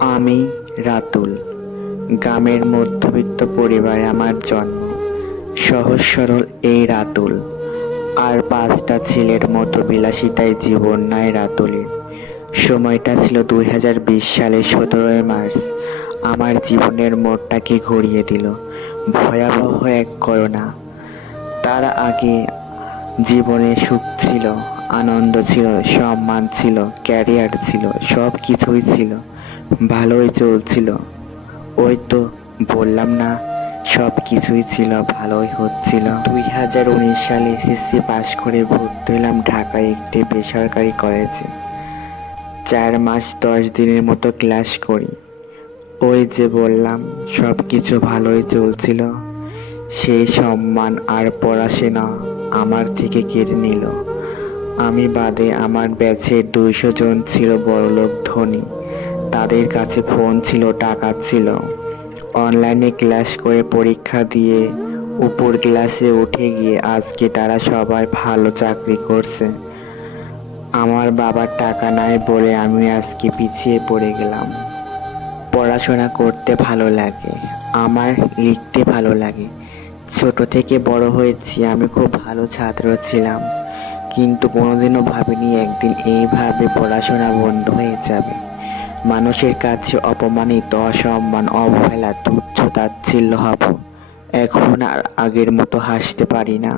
আমি রাতুল। গ্রামের মধ্যবিত্ত পরিবারে আমার জন্ম। সহজ সরল এই রাতুল। আর 5টা ছেলের মতো বিলাসিতায় জীবন নয় রাতুলের। সময়টা ছিল 2020 সালের 17 মার্চ। আমার জীবনের মোড়টাকে ঘুরিয়ে দিল ভয়াবহ এক করোনা। তার আগে জীবনে সুখ ছিল, আনন্দ ছিল, সম্মান ছিল, ক্যারিয়ার ছিল, সব কিছুই ছিল, ভালোই চলছিল। ওই তো বললাম না, সব কিছুই ছিল, ভালোই হচ্ছিল। 2019 সালে এসএসসি পাশ করে ভর্তি হলাম ঢাকায় একটি বেসরকারি কলেজে। 4 মাস 10 দিনের মতো ক্লাস করি। ওই যে বললাম সব কিছু ভালোই চলছিল, সেই সম্মান আর পড়াশোনা আমার থেকে কেড়ে নিল। আমি বাদে আমার ব্যাচের 200 জন ছিল বড়লোক ধনী। তাদের কাছে ফোন ছিল, টাকা ছিল। অনলাইনে ক্লাস করে পরীক্ষা দিয়ে উপর ক্লাসে উঠে গিয়ে আজকে তারা সবাই ভালো চাকরি করছে। আমার বাবার টাকা নাই বলে আমি আজকে পিছিয়ে পড়ে গেলাম। পড়াশোনা করতে ভালো লাগে, আমার লিখতে ভালো লাগে। ছোট থেকে বড় হয়েছি, আমি খুব ভালো ছাত্র ছিলাম, কিন্তু কোনোদিনও ভাবিনি একদিন এইভাবে পড়াশোনা বন্ধ হয়ে যাবে। মানুষের কাছে অপমানিত, অসম্মান, অবহেলা, তুচ্ছ তাচ্ছিল্য হব। এখন আর আগের মতো হাসতে পারি না।